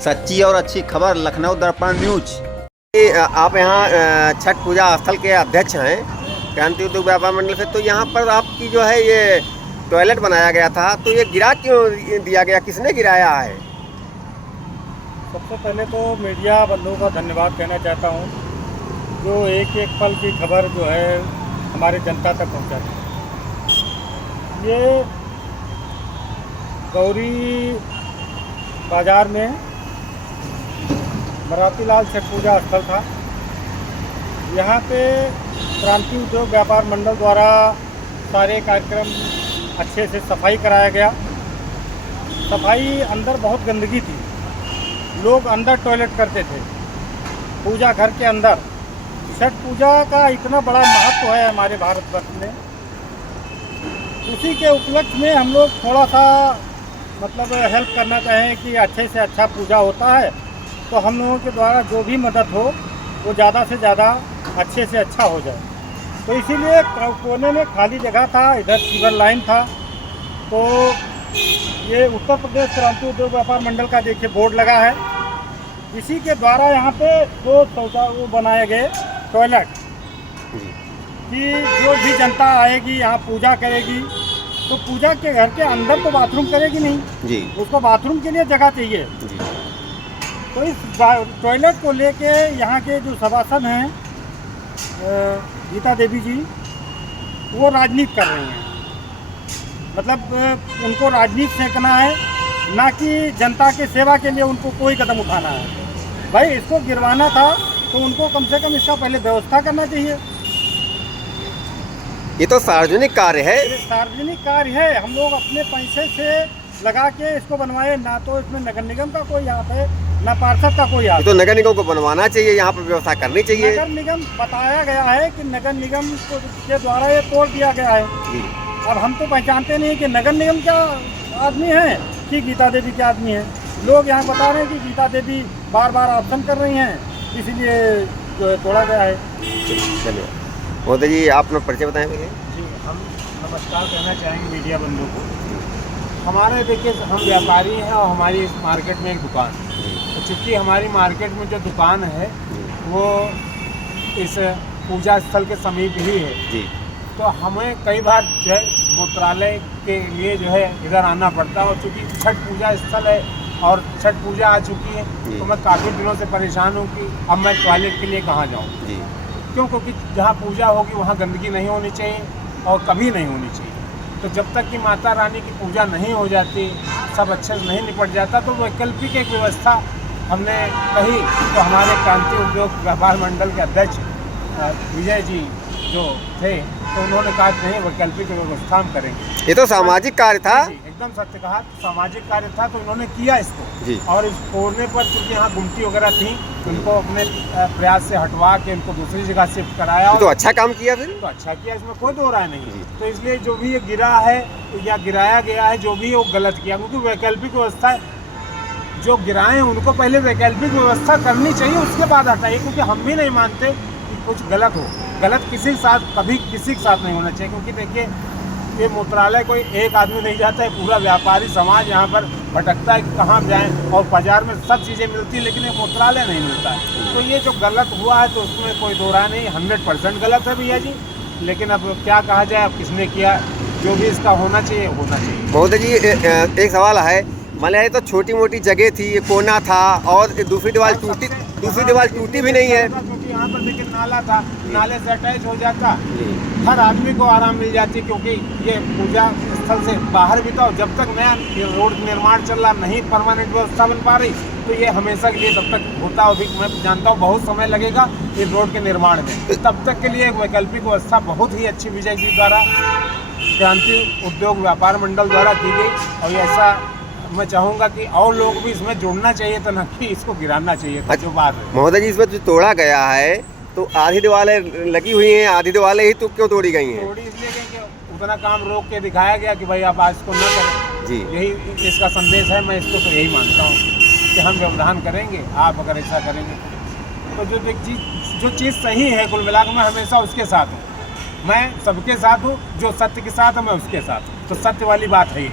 सच्ची और अच्छी खबर लखनऊ दर्पण न्यूज। आप यहाँ छठ पूजा स्थल के अध्यक्ष हैं क्रांति उद्योग व्यापार मंडल से, तो यहाँ पर आपकी जो है ये टॉयलेट बनाया गया था, तो ये गिरा क्यों दिया गया, किसने गिराया है? सबसे पहले तो मीडिया बंधुओं का धन्यवाद कहना चाहता हूँ, जो एक एक पल की खबर जो है हमारे जनता तक पहुँचाती है। ये गौरी बाज़ार में बराती लाल छठ पूजा स्थल था। यहाँ पे क्रांति उद्योग व्यापार मंडल द्वारा सारे कार्यक्रम अच्छे से सफाई कराया गया। सफाई अंदर बहुत गंदगी थी, लोग अंदर टॉयलेट करते थे पूजा घर के अंदर। छठ पूजा का इतना बड़ा महत्व है हमारे भारतवर्ष में, उसी के उपलक्ष्य में हम लोग थोड़ा सा मतलब हेल्प करना चाहें कि अच्छे से अच्छा पूजा होता है, तो हम लोगों के द्वारा जो भी मदद हो वो ज़्यादा से ज़्यादा अच्छे से अच्छा हो जाए। तो इसीलिए कोने में खाली जगह था, इधर सीवर लाइन था, तो ये उत्तर प्रदेश क्रांति उद्योग व्यापार मंडल का देखिए बोर्ड लगा है, इसी के द्वारा यहाँ पे दो वो बनाए गए टॉयलेट कि जो भी जनता आएगी यहाँ पूजा करेगी तो पूजा के घर के अंदर तो बाथरूम करेगी नहीं जी, उसको बाथरूम के लिए जगह चाहिए जी। तो इस टॉयलेट को लेके यहाँ के जो सभासद हैं गीता देवी जी, वो राजनीति कर रही हैं। मतलब उनको राजनीति सेकना है, ना कि जनता के सेवा के लिए उनको कोई कदम उठाना है। भाई इसको गिरवाना था तो उनको कम से कम इसका पहले व्यवस्था करना चाहिए। ये तो सार्वजनिक कार्य है, सार्वजनिक कार्य है, हम लोग अपने पैसे से लगा के इसको बनवाए, ना तो इसमें नगर निगम का कोई हाथ है ना पार्षद का कोई हाथ। तो नगर निगम को बनवाना चाहिए, यहाँ पर व्यवस्था करनी चाहिए। नगर निगम बताया गया है कि नगर निगम के द्वारा ये तोड़ दिया गया है जी। अब हम तो पहचानते नहीं कि नगर निगम क्या आदमी है कि गीता देवी के आदमी है। लोग यहाँ बता रहे हैं कि गीता देवी बार बार ऑप्शन कर रही हैं, इसीलिए जो है तोड़ा गया है। धन्यवाद। मोदी जी, आप लोग परिचय बताएं भैया। जी, हम नमस्कार कहना चाहेंगे मीडिया बंधुओं को। हमारे देखिए हम व्यापारी हैं और हमारी इस मार्केट में एक दुकान है, तो चूँकि हमारी मार्केट में जो दुकान है वो इस पूजा स्थल के समीप ही है जी, तो हमें कई बार जो है मूत्रालय के लिए जो है इधर आना पड़ता है। और चूँकि छठ पूजा स्थल है और छठ पूजा आ चुकी है तो मैं काफ़ी दिनों से परेशान हूँ कि अब मैं टॉयलेट के लिए कहाँ जाऊँ। क्यों? क्योंकि जहाँ पूजा होगी वहाँ गंदगी नहीं होनी चाहिए और कभी नहीं होनी चाहिए। तो जब तक कि माता रानी की पूजा नहीं हो जाती, सब अच्छे से नहीं निपट जाता, तो वैकल्पिक एक व्यवस्था हमने कही। तो हमारे क्रांति उद्योग व्यापार मंडल के अध्यक्ष विजय जी जो थे, तो उन्होंने कहा कि नहीं, वैकल्पिक व्यवस्था हम करेंगे। ये तो सामाजिक कार्य था। एकदम सत्य कहा, सामाजिक कार्य था, तो इन्होंने किया इसको जी। और इस कोने पर चूँकि यहाँ गुमटी वगैरह थी, उनको अपने प्रयास से हटवा के उनको दूसरी जगह शिफ्ट कराया। तो अच्छा काम किया फिर। तो अच्छा किया, इसमें कोई दो राय नहीं। तो इसलिए जो भी ये गिरा है या गिराया गया है, जो भी वो गलत किया, क्योंकि वैकल्पिक व्यवस्था जो गिराए उनको पहले वैकल्पिक व्यवस्था करनी चाहिए, उसके बाद हटाइए। क्योंकि हम भी नहीं मानते कि कुछ गलत हो। गलत किसी के साथ, कभी किसी के साथ नहीं होना चाहिए। क्योंकि देखिए ये मूत्रालय कोई एक आदमी नहीं जाता है, पूरा व्यापारी समाज यहाँ पर भटकता है कि कहाँ जाएं। और बाजार में सब चीज़ें मिलती है लेकिन ये मूत्रालय नहीं मिलता है। तो ये जो गलत हुआ है तो उसमें कोई दो राय नहीं, 100% गलत है भैया जी। लेकिन अब क्या कहा जाए, अब किसने किया, जो भी इसका होना चाहिए होना चाहिए। मोदी जी, एक सवाल है, मान लिया तो छोटी मोटी जगह थी, ये कोना था और दूसरी दीवार टूटी भी नहीं है। क्योंकि यहाँ पर देखिए नाला था, नाले से अटैच हो जाता, हर आदमी को आराम मिल जाती। क्योंकि ये पूजा स्थल से बाहर भी था, जब तक नया रोड निर्माण चल रहा, नहीं परमानेंट व्यवस्था बन पा रही, तो ये हमेशा के लिए तब तक होता अभी मैं जानता हूँ बहुत समय लगेगा इस रोड के निर्माण में। तब तक के लिए एक वैकल्पिक व्यवस्था बहुत ही अच्छी विजय जी द्वारा क्रांति उद्योग व्यापार मंडल द्वारा की गई। और ऐसा मैं चाहूँगा कि और लोग भी इसमें जुड़ना चाहिए, तो नक्की इसको गिराना चाहिए। तो जो बात है महोदय जी, इसमें जो तोड़ा गया है तो आधी दीवारें लगी हुई हैं, आधी दीवारें ही तो क्यों तोड़ी गई हैं? तोड़ी इसलिए कि उतना काम रोक के दिखाया गया कि भाई आप आज इसको न करें जी। यही इसका संदेश है। मैं इसको तो यही मानता हूँ कि हम व्यवधान करेंगे, आप अगर ऐसा करेंगे तो जो चीज़ सही है, कुल मिलाकर मैं हमेशा उसके साथ हूँ। मैं सबके साथ हूँ, जो सत्य के साथ है मैं उसके साथ हूँ। तो सत्य वाली बात है ही।